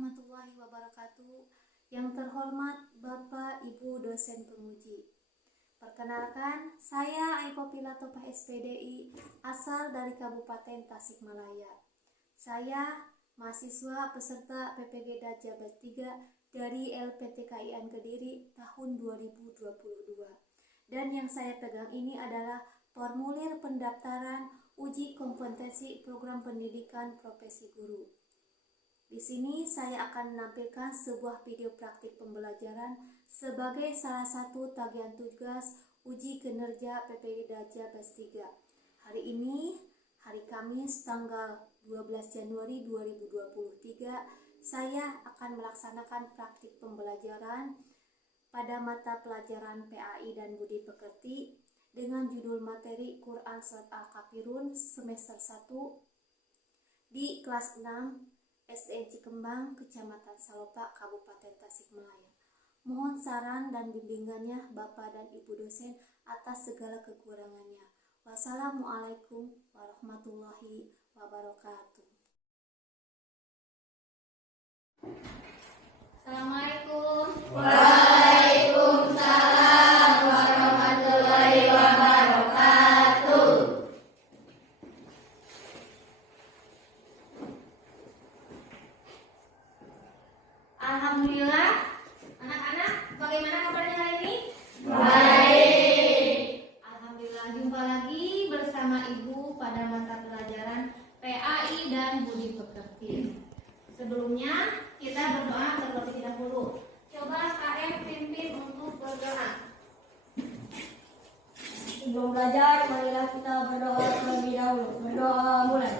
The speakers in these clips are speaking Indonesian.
warahmatullahi wabarakatuh. Yang terhormat Bapak Ibu dosen penguji. Perkenalkan, saya Aipopila Topah SPDI asal dari Kabupaten Tasikmalaya. Saya mahasiswa peserta PPG Dajabar 3 dari LPTKIAN Kediri tahun 2022. Dan yang saya pegang ini adalah formulir pendaftaran uji kompetensi program pendidikan profesi guru. Di sini saya akan menampilkan sebuah video praktik pembelajaran sebagai salah satu tagihan tugas uji kinerja PPG Dajabar 3. Hari ini, hari Kamis tanggal 12 Januari 2023, saya akan melaksanakan praktik pembelajaran pada mata pelajaran PAI dan Budi Pekerti dengan judul materi Quran Surat Al-Kafirun semester 1 di kelas 6 SDN Cikembang, Kecamatan Salopa, Kabupaten Tasikmalaya. Mohon saran dan bimbingannya Bapak dan Ibu dosen atas segala kekurangannya. Wassalamualaikum warahmatullahi wabarakatuh. Assalamualaikum. Waalaikumsalam warahmatullahi wabarakatuh. Alhamdulillah, anak-anak, bagaimana kabarnya hari ini? Baik. Alhamdulillah, jumpa lagi bersama Ibu pada mata pelajaran PAI dan Budi Pekerti. Sebelumnya, kita berdoa terlebih dahulu. Coba KM pimpin untuk berdoa. Sebelum belajar, marilah kita berdoa terlebih dahulu. Berdoa mulai.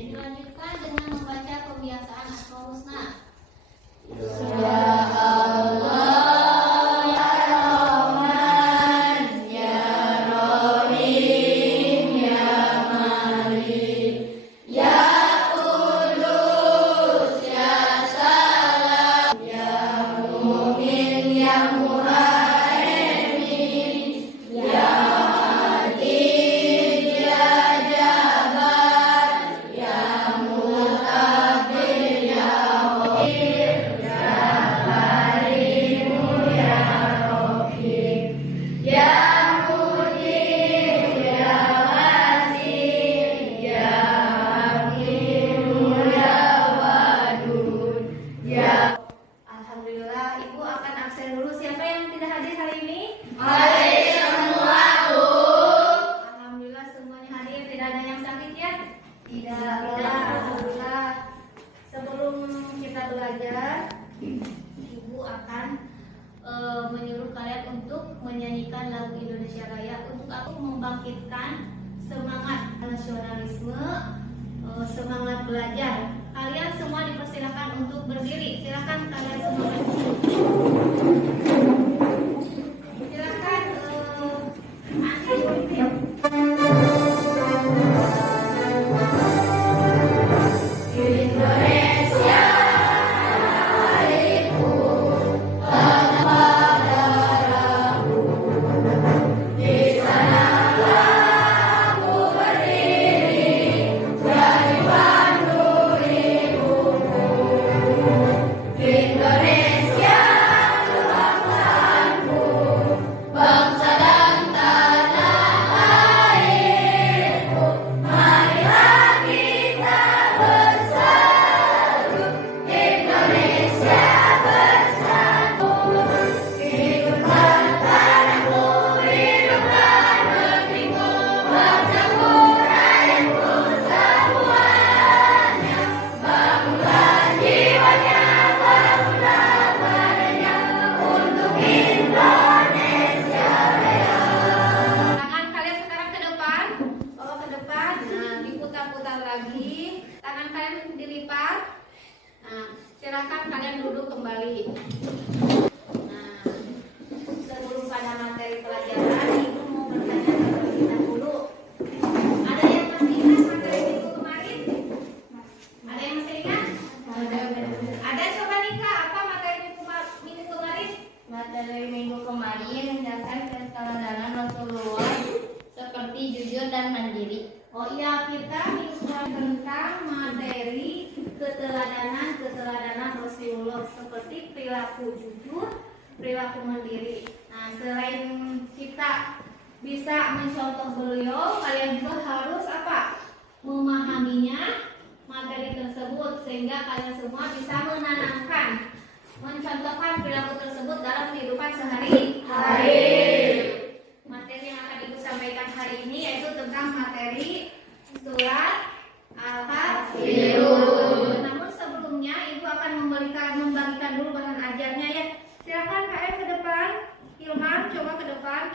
Dilanjutkan dengan membaca pembiasaan Asmaul Husna. Alhamdulillah, Ibu akan absen dulu. Siapa yang tidak hadir hari ini? Alhamdulillah semuanya hadir, tidak ada yang sakit ya? Tidak. Alhamdulillah. Sebelum kita belajar, Ibu akan menyuruh kalian untuk menyanyikan lagu Indonesia Raya untuk aku membangkitkan semangat nasionalisme, semangat belajar. Kalian semua dipersilakan untuk berdiri. Silakan kalian semua. Silakan Indonesia, bangsa lagi. Tangan kalian dilipat. Nah, silakan kalian duduk kembali. Nah, sebelum pada materi pelajaran, Ibu mau bertanya terlebih dahulu. Ada yang masih ingat materi minggu kemarin? Ada yang masih ingat? Ada. Coba nih Kak, apa materi minggu kemarin? Materi minggu kemarin menjelaskan keteladanan Rasulullah seperti jujur dan mandiri. Oh iya, kita minggu tentang materi keteladanan Rasulullah seperti perilaku jujur, perilaku mandiri. Nah, selain kita bisa mencontoh beliau, kalian juga harus apa? Memahaminya materi tersebut sehingga kalian semua bisa menanamkan, mencontohkan perilaku tersebut dalam kehidupan sehari-hari. Materi yang akan Ibu sampaikan hari ini yaitu tentang materi surat Al-Kafirun. Namun sebelumnya Ibu akan membagikan dulu bahan ajarnya ya. Silakan KF ke depan. Ilham coba ke depan.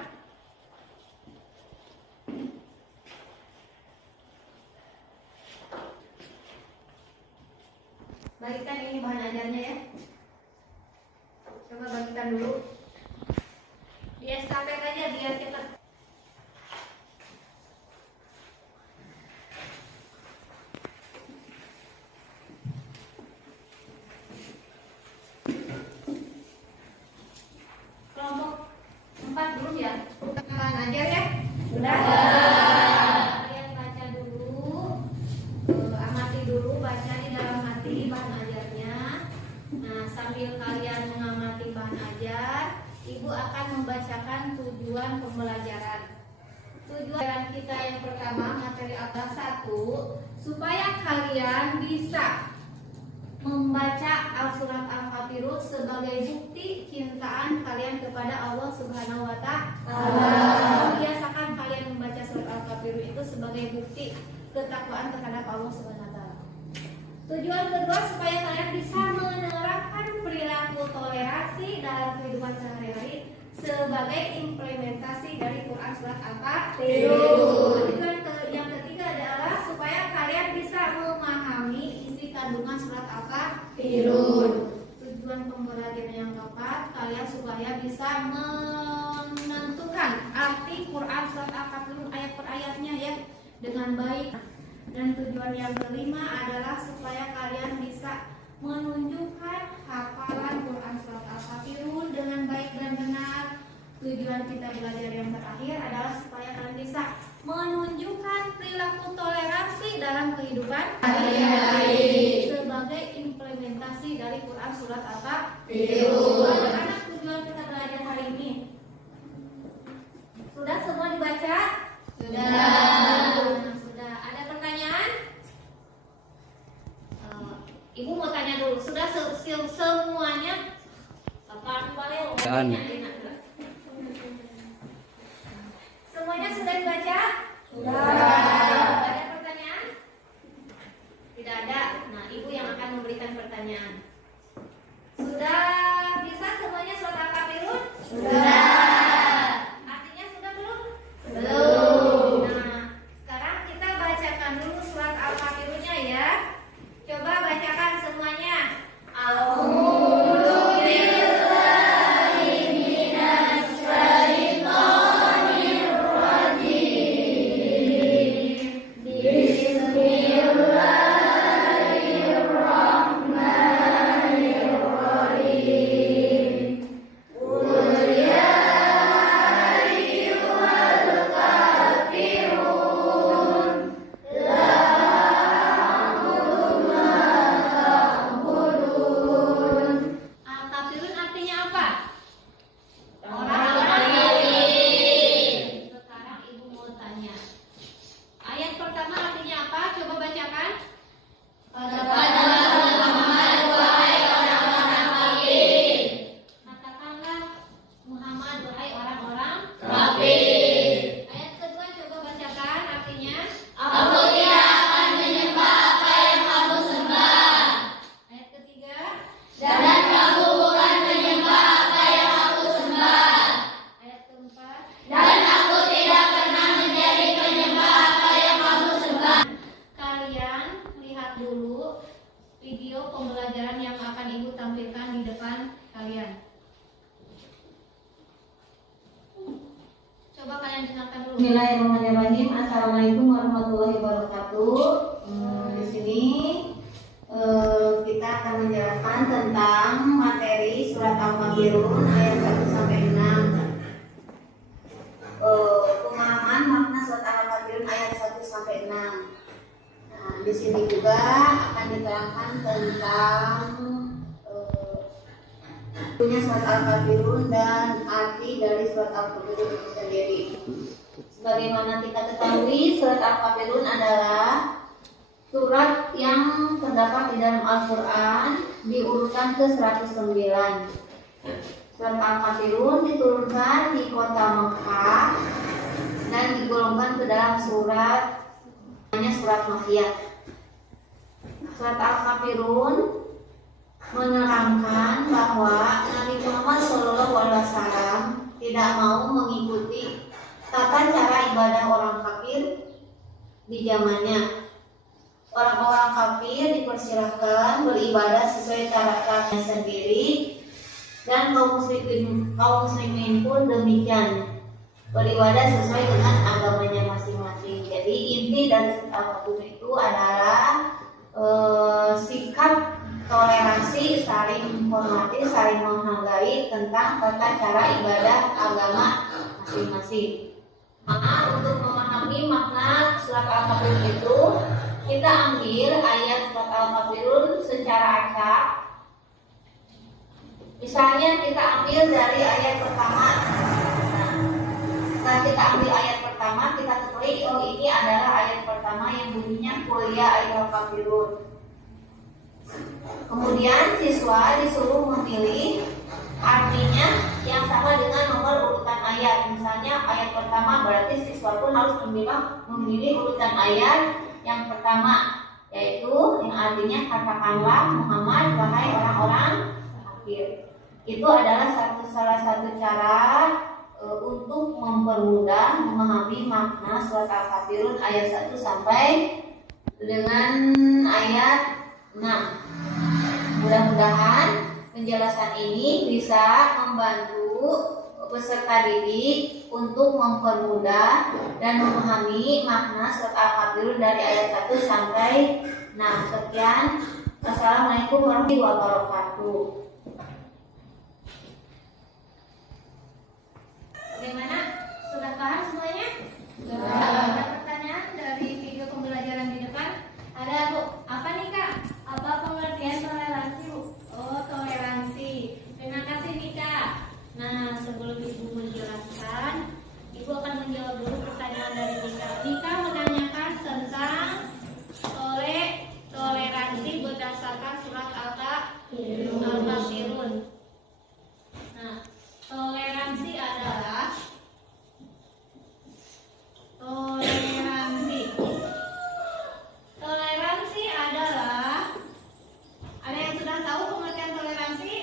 Bagikan ini bahan ajarnya ya. Coba bagikan dulu. Di estafet aja biar cepat. Kelompok 4 belum ya? Bahan ajar ya? Sudah. Kalian baca dulu. Amati dulu, baca di dalam hati bahan ajarnya. Nah, sambil kalian mengamati bahan ajar, Ibu akan membacakan tujuan pembelajaran. Tujuan kita yang pertama, materi apa? 1, supaya kalian bisa membaca surat Al-Kafirun sebagai bukti cintaan kalian kepada Allah Subhanahu wa Ta'ala. Biasakan kalian membaca surat Al-Kafirun itu sebagai bukti ketakwaan terhadap Allah Subhanahu wa Ta'ala. Tujuan kedua, supaya kalian bisa menerapkan perilaku toleransi dalam kehidupan sehari-hari sebagai implementasi dari Quran surat Al-Kafirun. Tujuan yang ketiga adalah supaya kalian bisa memahami isi kandungan surat Al-Kafirun. Tujuan pembelajaran yang keempat, kalian supaya bisa menentukan arti Quran surat Al-Kafirun ayat per ayatnya ya dengan baik. Dan tujuan yang kelima adalah supaya kalian bisa menunjukkan hafalan Quran surat Al-Kafirun dengan baik dan benar. Tujuan kita belajar yang terakhir adalah supaya kalian bisa menunjukkan perilaku toleransi dalam kehidupan sehari-hari sebagai implementasi dari Quran surat Al-Kafirun. Anak-anak, tujuan kita belajar hari ini sudah semua dibaca? Sudah. Ada pertanyaan? Ibu mau tanya dulu. Sudah semuanya? Semuanya sudah dibaca? Sudah. Ada pertanyaan? Tidak ada. Nah, Ibu yang akan memberikan pertanyaan. Sudah bisa semuanya surat Al-Kafirun? Sudah. Artinya sudah belum? Belum. Nah, sekarang kita bacakan dulu surat Al-Kafirunnya ya. Coba bacakan semuanya. Bismillahirrahmanirrahim. kalian lihat dulu video pembelajaran yang akan Ibu tampilkan di depan kalian. Coba kalian dengarkan dulu. Bismillahirrahmanirrahim. Assalamualaikum warahmatullahi wabarakatuh. Di sini kita akan menjelaskan tentang materi surat Al-Kafirun ayat 1 sampai 6. Pemahaman makna surat Al-Kafirun ayat 1 sampai 6. Nah, di sini juga akan diterangkan tentang punya surat Al-Kafirun dan arti dari surat Al-Kafirun itu sendiri. Sebagaimana kita ketahui, surat Al-Kafirun adalah surat yang terdapat di dalam Al-Quran di urutan ke-109. Surat Al-Kafirun diturunkan di kota Mekah dan digolongkan ke dalam surat namanya surat Makkiyah. Surat Al-Kafirun menerangkan bahwa Nabi Muhammad SAW tidak mau mengikuti tata cara ibadah orang kafir di zamannya. Orang-orang kafir dipersilahkan beribadah sesuai cara-caranya sendiri, dan kaum muslimin pun demikian, beribadah sesuai dengan agamanya masing-masing. Jadi inti dari Al-Kafirun itu adalah sikap toleransi, saling menghormati, saling menghargai tentang tata cara ibadah agama masing-masing. Maka untuk memahami makna surat Al-Kafirun itu, kita ambil ayat surat Al-Kafirun secara acak. Misalnya kita ambil dari ayat pertama. Setelah kita ambil ayat pertama, kita ketahui oh ini adalah ayat pertama yang bunyinya Qul ya ayyuhal kafirun. Kemudian siswa disuruh memilih artinya yang sama dengan nomor urutan ayat. Misalnya ayat pertama, berarti siswa pun harus memilih urutan ayat yang pertama, yaitu yang artinya katakanlah Muhammad wahai orang-orang kafir. Itu adalah salah satu cara untuk mempermudah memahami makna surat Al-Kafirun ayat 1 sampai dengan ayat 6. Mudah-mudahan penjelasan ini bisa membantu peserta didik untuk mempermudah dan memahami makna surat Al-Kafirun dari ayat 1 sampai 6. Sekian. Assalamualaikum warahmatullahi wabarakatuh. Bagaimana? Sudah paham semuanya? Ada pertanyaan dari video pembelajaran di depan? Ada, Bu? Apa nih, Kak? Apa pengertian toleransi, Bu? Oh, toleransi. Terima kasih nih, Kak. Nah, sebelum Ibu menjelaskan, Ibu akan menjawab dulu pertanyaan dari Nika. Nika menanyakan tentang toleransi berdasarkan surat Al-Kafirun. Nah, toleransi adalah ada yang sudah tahu pengertian toleransi?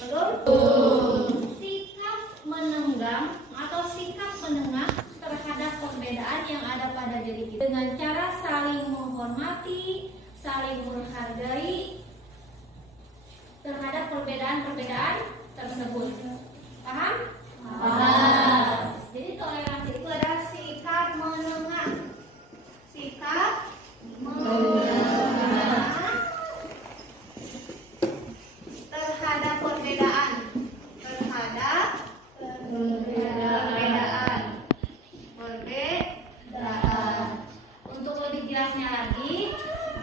Belum? Sikap menenggang atau sikap menengah terhadap perbedaan yang ada pada diri kita dengan cara saling menghormati, saling menghargai terhadap perbedaan-perbedaan tersebut. Paham? Paham. Jadi toleransi itu adalah sikap menengah. Sikap menengah terhadap perbedaan. Untuk lebih jelasnya lagi,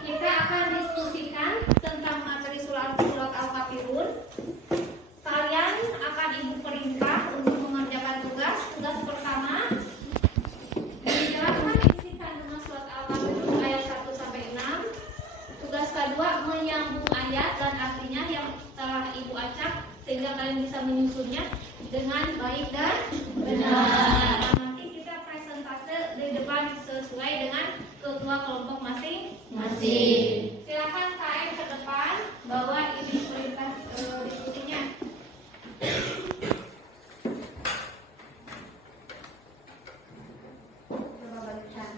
kita akan diskusikan tentang materi surat Al-Kafirun. Kalian akan Ibu perintah untuk mengerjakan tugas pertama, menjelaskan isi kandungan surat Al-Kafirun ayat 1 sampai 6. Tugas kedua, menyambung ayat dan artinya yang telah Ibu acak sehingga kalian bisa menyusunnya dengan baik dan benar. Nanti kita presentase di depan sesuai dengan ketua kelompok masing-masing. Silakan KM ke depan bawa ini perintah diskusinya. Coba bacakan.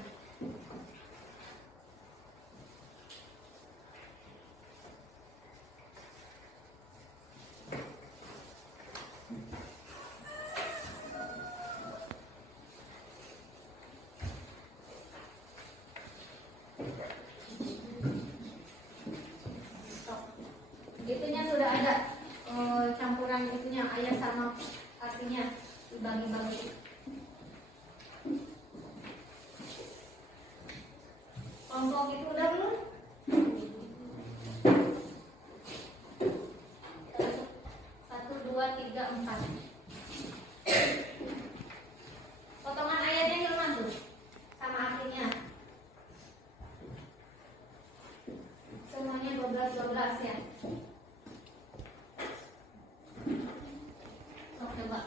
semuanya 12 ya. Coba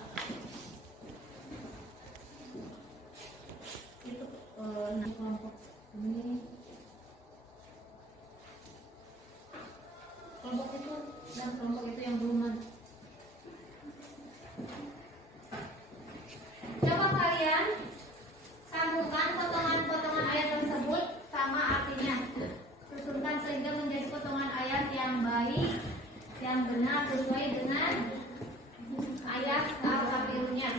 itu kelompok ini, kelompok itu dan kelompok itu yang belum ada. Coba kalian sambungkan potongan-potongan ayat tersebut sama artinya. Susunkan sehingga menjadi potongan ayat yang baik, yang benar sesuai dengan ayat al-kafirunnya.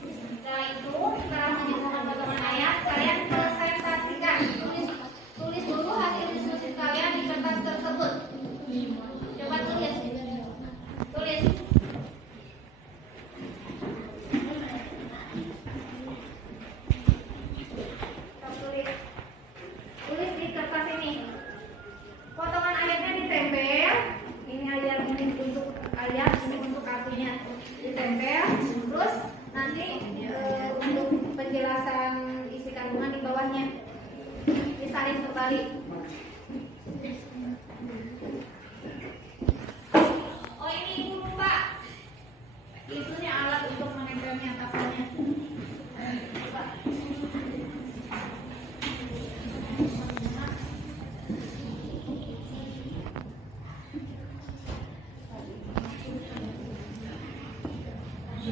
Setelah itu, setelah menyambungkan potongan ayat, kalian presentasikan. Tulis dulu hasil diskusi kalian di kertas tersebut. Coba tulis. Tulis. Tulis di kertas ini. Potongan ayatnya ditempel. Ini ayat ini untuk ayat, ini untuk artinya ditempel. Terus nanti untuk penjelasan isi kandungan di bawahnya disalin kembali. Oh ini ibu lupa. Itunya alat untuk menempelnya tafelnya. Coba.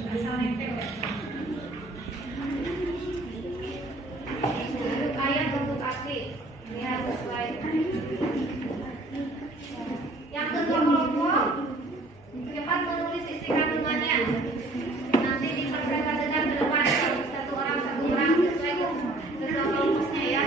Asal nempel ya. Untuk ayat bentuk asli lihat sesuai. Yang kedua kelompok cepat menulis isi kandungannya. Nanti dipresentasikan ke depan satu orang sesuai kelompoknya ya.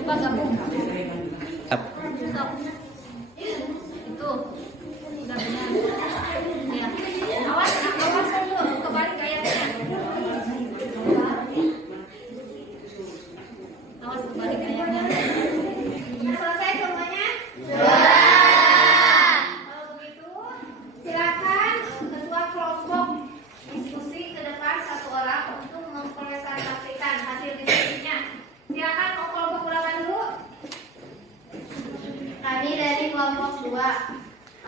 Coba gabung. Itu sudah benar. Ya. Awas dulu kebalik ayatnya. Awas kebalik ayatnya. Selesai semuanya? Kalau begitu, silakan ketua kelompok diskusi ke depan satu orang untuk mempresentasikan hasil diskusinya. Silakan mau kelompok ulangan dulu. Kami dari kelompok 2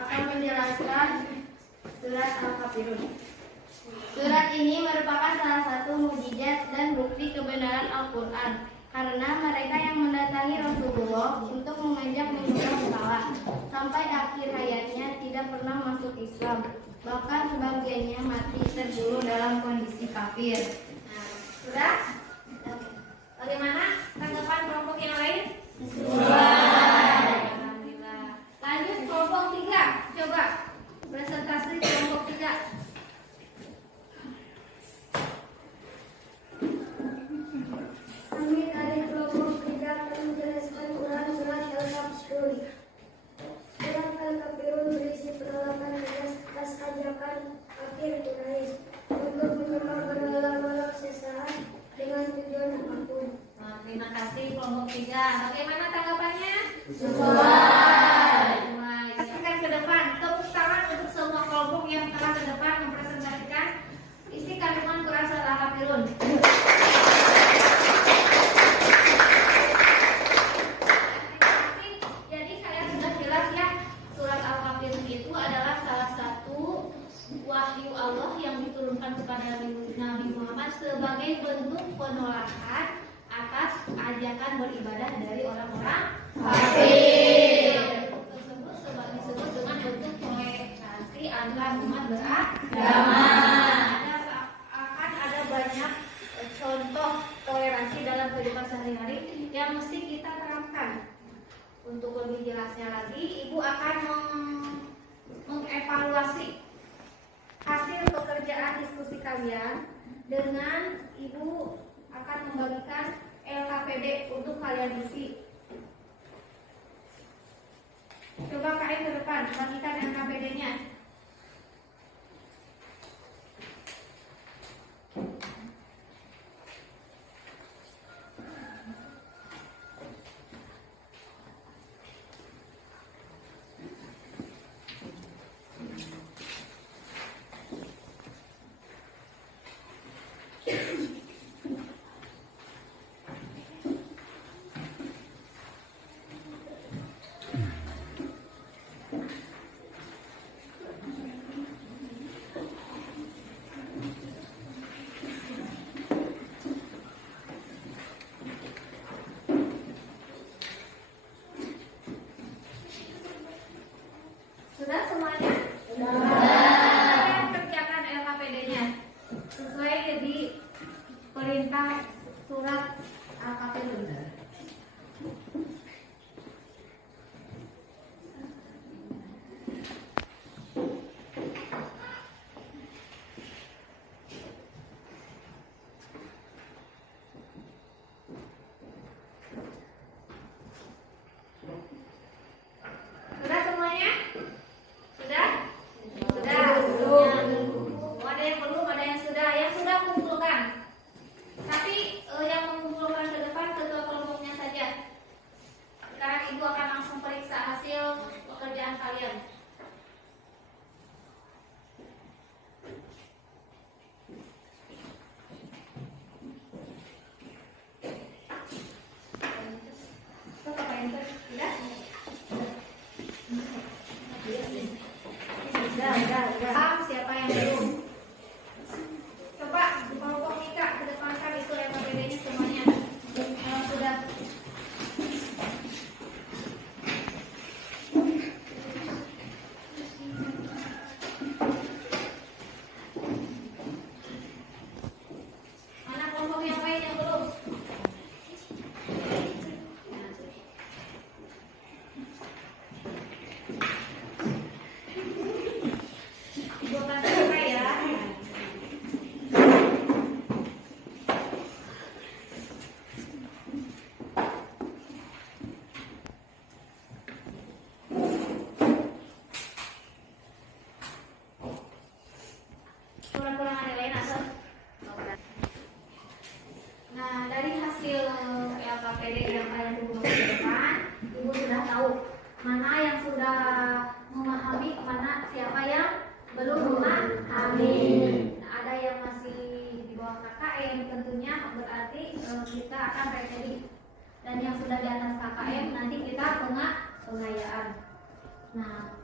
akan menjelaskan surat Al-Kafirun. Surat ini merupakan salah satu mukjizat dan bukti kebenaran Al-Quran karena mereka yang mendatangi Rasulullah untuk mengajak menyembah berhala sampai akhir hayatnya tidak pernah masuk Islam. Bahkan sebagiannya mati terbunuh dalam kondisi kafir. Nah, sudah? Bagaimana tanggapan kelompok yang lain? Alhamdulillah. Lanjut kelompok 3. Coba presentasi kelompok 3. Kami dari kelompok 3 akan menjelaskan ulang surat Al-Kafirun. Surat Al-Kafirun berisi penolakan atas ajakan kafir Quraisy untuk menyembah berhala raksasa dengan tujuan apapun. Nah, terima kasih kelompok 3. Bagaimana tanggapannya? Sesuai. Saksikan ke depan. Tepuk tangan untuk semua kelompok yang telah ke depan mempresentasikan isi kandungan Quran surat Al-Kafirun. Jadi kalian sudah jelas ya, surat Al-Kafirun itu adalah salah satu wahyu Allah yang diturunkan kepada Nabi Muhammad sebagai bentuk penolakan atas ajakan beribadah dari orang-orang kafir. Tersebut disebut dengan bentuk toleransi antar umat beragama. Akan ada banyak contoh toleransi dalam kehidupan sehari-hari yang mesti kita terapkan. Untuk lebih jelasnya lagi, Ibu akan mengevaluasi hasil pekerjaan diskusi kalian dengan Ibu akan membagikan LKPD untuk kalian isi. silakan bagikan LKPD-nya. Sudah semuanya? Sudah. Kerjakan LKPD-nya sesuai di perintah surat LKPD. Sudah semuanya? Sudah? Sudah. Oh, ada yang belum, ada yang sudah. Yang sudah kumpulkan. Tapi yang mengumpulkan ke depan ketua kelompoknya saja. Sekarang Ibu akan langsung periksa hasil pekerjaan kalian. Tuh, apa yang sudah? Sudah. Siapa yang belum? Coba di kelompok Ika kedepankan itu LKPD-nya semuanya. Kalau sudah. Mana kelompok yang lain yang belum? Ibu akan selesai ya. Kurang-kurang ada lain atau? Nah, dari hasil LKPD yang kalian kumpulkan ke depan, Ibu sudah tahu mana yang sudah memahami, mana siapa yang belum memahami. Nah, ada yang masih di bawah KKM, tentunya berarti kita akan reteli. Dan yang sudah di atas KKM nanti kita pengayaan. Nah,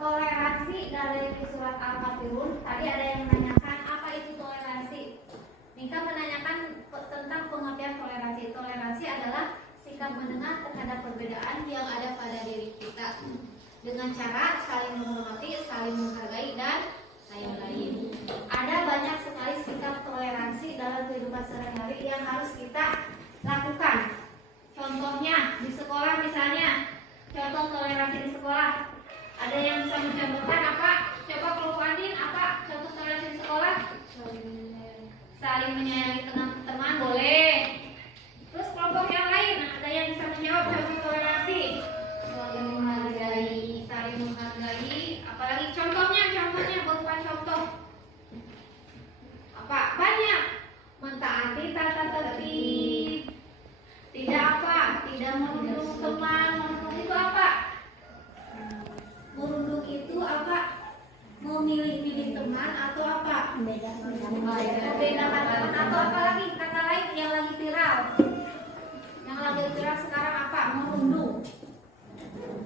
toleransi dari surat Al-Kafirun, tadi ada yang menanyakan apa itu toleransi. Nika menanyakan tentang pengertian toleransi. Toleransi adalah sikap menengah terhadap perbedaan yang ada pada diri kita dengan cara saling menghormati, saling menghargai, dan lain-lain. Ada banyak sekali sikap toleransi dalam kehidupan sehari-hari yang harus kita lakukan. Contohnya di sekolah misalnya, contoh toleransi di sekolah. Ada yang bisa mencontohkan apa? Coba kelompok Andin, apa contoh toleransi di sekolah? Saling menyayangi teman-teman boleh. Terus kelompok yang lain, ada yang bisa menjawab contoh toleransi? Saling menghargai. Apalagi contohnya berupa contoh. Apa? Banyak. Mentaati tata tertib. Tidak apa? Tidak merundung teman. Merundung itu apa? Merundung itu apa? Memilih-milih teman atau apa? Membedakan teman atau apa lagi? Kata lain yang lagi viral. Yang lagi viral sekarang apa? Merundung.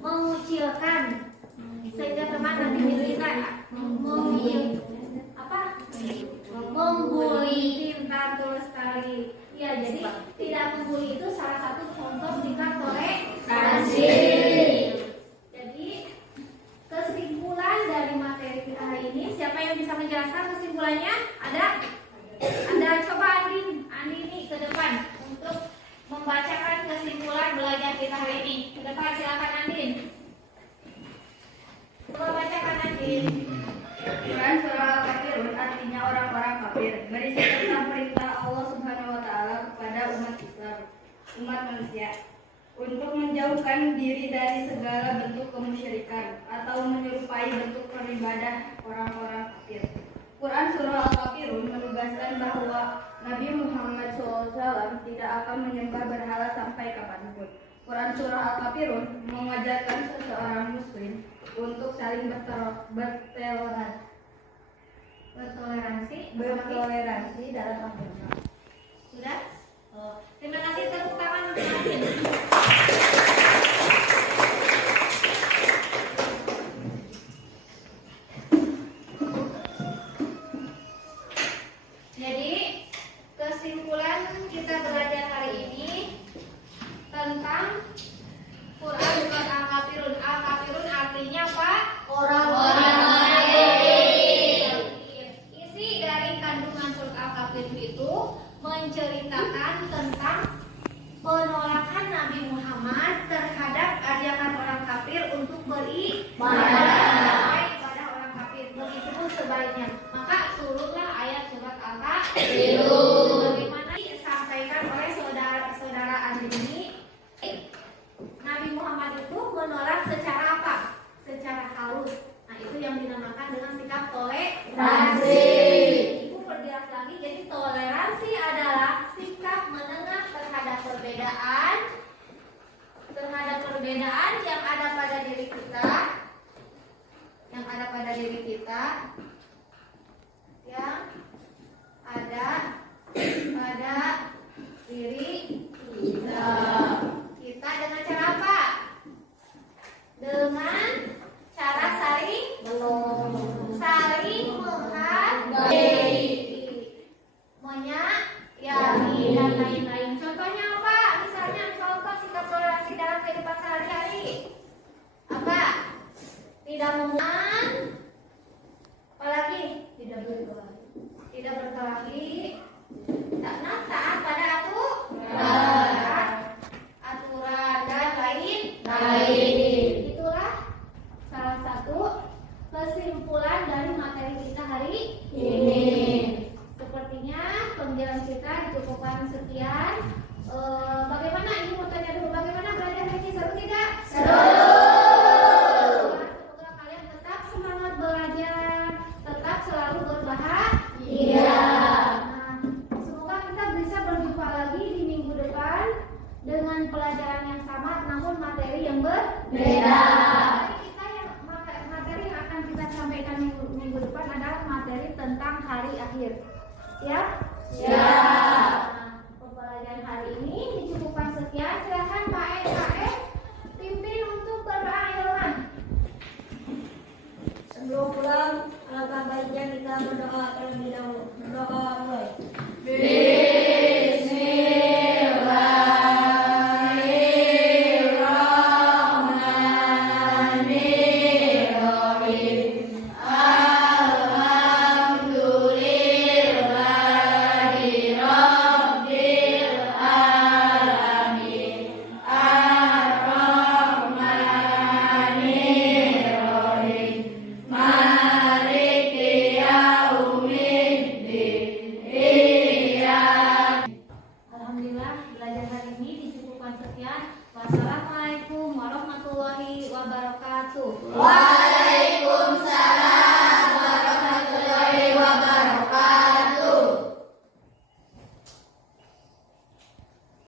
Mengucilkan. Sehingga teman nanti diberikan membuli. Pintar terus sekali. Ya, jadi tidak membuli itu salah satu contoh sikap toleransi. Jadi kesimpulan dari materi kita hari ini, siapa yang bisa menjelaskan kesimpulannya? Ada? Coba Andin nih ke depan untuk membacakan kesimpulan belajar kita hari ini. Ke depan silakan Andin. Coba bacakan Andin. Quran surah Al-Kafirun artinya orang-orang kafir, berisi tentang perintah Allah Subhanahu wa taala kepada umat Islam, umat manusia. untuk menjauhkan diri dari segala bentuk kemusyrikan atau menyerupai bentuk beribadah orang-orang kafir. Quran Surah Al-Kafirun menegaskan bahwa Nabi Muhammad SAW tidak akan menyembah berhala sampai kapanpun. Quran Surah Al-Kafirun mengajarkan seseorang muslim untuk saling bertoleransi dalam agama. Sudah? Terima kasih, tepuk tangan untuk Adin. Jadi kesimpulan kita belajar hari ini tentang Quran surat Al-Kafirun. Al-Kafirun artinya apa? Orang-orang kafir. Isi dari kandungan surat Al-Kafirun itu menceritakan tentang penolakan Nabi Muhammad terhadap ajakan orang kafir untuk beribadah orang kafir. Begitupun sebaliknya. Maka turunlah ayat surat Al-Kafirun. Bagaimana disampaikan oleh saudara-saudara Andi ini, Nabi Muhammad itu menolak secara apa? Secara halus. Nah, itu yang dinamakan dengan sikap toleransi. Ibu perjelas lagi, jadi toleransi adalah sikap menengah terhadap perbedaan yang ada pada diri kita, yang ada pada diri kita, yang ada pada diri kita. Kita dengan cara apa? Dengan cara saling menghargai, menyayangi, dan lain-lain. Contohnya apa? Misalnya contoh sikap toleransi dalam kehidupan sehari-hari. Apa? Tidak memuan, apalagi tidak berkelahi, taat pada aturan dan lain-lain. Itulah salah satu kesimpulan dari materi kita hari ini. Sepertinya pembelajaran kita cukupkan sekian. Bagaimana? Ibu mau tanya dulu, bagaimana belajar hari ini? Seru tidak? Seru. Semoga kalian tetap semangat belajar, tetap selalu berbahagia. Nah, semoga kita bisa berjumpa lagi di minggu depan dengan pelajaran yang sama, namun materi yang berbeda. Materi yang akan kita sampaikan minggu depan adalah materi tentang hari akhir. Siap? Siap. Pembelajaran hari ini dicukupkan sekian. Silakan Pak E, pimpin untuk berdoa ilman. Sebelum pulang, alangkah baiknya kita berdoa terlebih dahulu. Berdoa mulai. Alhamdulillah, belajar hari ini dicukupkan sekian. Wassalamualaikum warahmatullahi wabarakatuh.